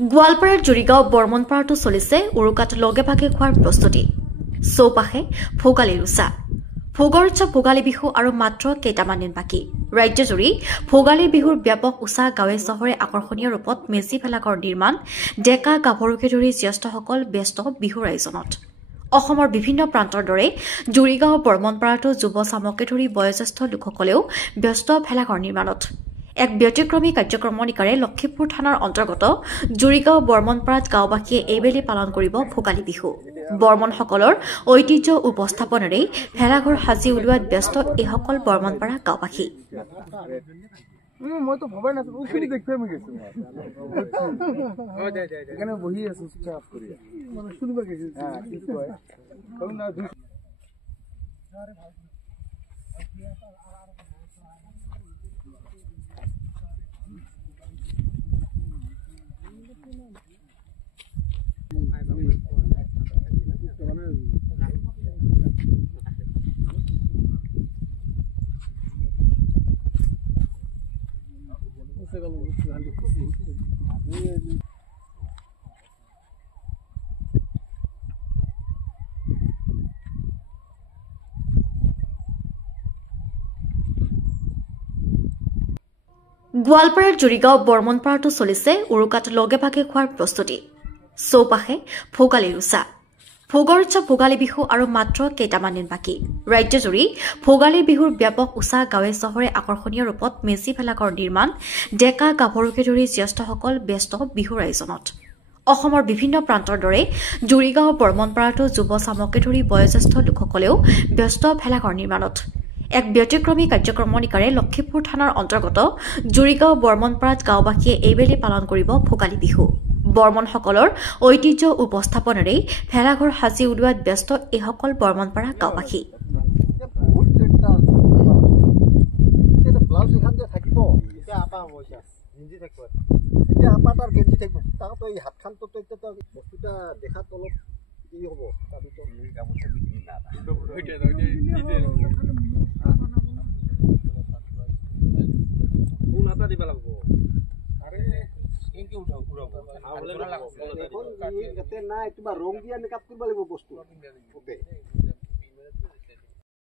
গোৱালপাৰাৰ জুৰিগাঁও বৰ্মনপাৰাতো চলিছে উৰুকাত লগে ভাগে খোৱাৰ প্ৰস্তুতি। চৌপাশে ভোগালীৰ উৎসাহ। ভোগৰ উৎসৱ ভোগালী বিহু আৰু মাত্ৰ কেইটামান দিন বাকী। ৰাজ্যজুৰি ভোগালী বিহুৰ ব্যাপক উৎসাহ গাঁৱে চহৰে আকৰ্ষণীয় ৰূপত মেজি ভেলাঘৰ নিৰ্মাণ, ডেকা গাভৰুকে ধৰি জ্যেষ্ঠসকল ব্যস্ত বিহুৰ আয়োজনত। অসমৰ বিভিন্ন প্ৰান্তৰ দৰে জুৰিগাঁও বৰ্মনপাৰাতো যুৱ চামকে ধৰি বয়োজ্যেষ্ঠ লোকসকলেও ব্যস্ত ভেলাঘৰ নিৰ্মাণত। এক ব্যতিক্ৰমী কাৰ্যক্ৰমণিকাৰে লক্ষীপুৰ থানাৰ অন্তৰ্গত জুৰিগাঁও বৰ্মনপাৰাত গাঁওবাসীয়ে এইবেলি পালন কৰিব ভোগালী বিহু। বৰ্মনসকলৰ ঐতিহ্য উপস্থাপনেৰে ভেলাঘৰ সাজি উলিওৱাত ব্যস্ত এইসকল বৰ্মনপাৰা গাঁওবাসী। মইতো ভবাই নাছিলো ওখিনি দেখুৱাই মই গৈছো এখানে বহি আছো চুপচাপ কৰি মানে শুনিব গৈছো কি কয় কম না গোৱালপাৰাৰ জুৰিগাঁও বৰ্মনপাৰাতো চলিছে উৰুকাত লগে ভাগে খোৱাৰ প্ৰস্তুতি। চৌপাশে ভোগালীৰ উৎসাহ। ভোগৰ উৎসৱ ভোগালী বিহু আৰু মাত্ৰ কেইটামান দিন বাকী। ৰাজ্যজুৰি ভোগালী বিহুৰ ব্যাপক উৎসাহ গাঁৱে চহৰে আকৰ্ষণীয় ৰূপত মেজি ভেলাঘৰ নিৰ্মাণ, ডেকা গাভৰুকে ধৰি জ্যেষ্ঠসকল ব্যস্ত বিহুৰ আয়োজনত। অসমৰ বিভিন্ন প্ৰান্তৰ দৰে জুৰিগাঁও বৰ্মনপাৰাতো যুৱ চামকে ধৰি বয়োজ্যেষ্ঠ লোকসকলেও ব্যস্ত ভেলাঘৰ নিৰ্মাণত। এক ব্যতিক্ৰমী কাৰ্যক্ৰমণিকাৰে লক্ষীপুৰ থানাৰ অন্তৰ্গত জুৰিগাঁও বৰ্মনপাৰাত গাঁওবাসীয়ে এইবেলি পালন কৰিব ভোগালী বিহু। বৰ্মনসকলৰ ঐতিহ্য উপস্থাপনেৰে ভেলাঘৰ সাজি উলিওৱাত ব্যস্ত এইসকল বৰ্মনপাৰা গাঁওবাসী। নাই তোমাৰ ৰং দিয়া মেকআপ কৰিব লাগিব বস্তু।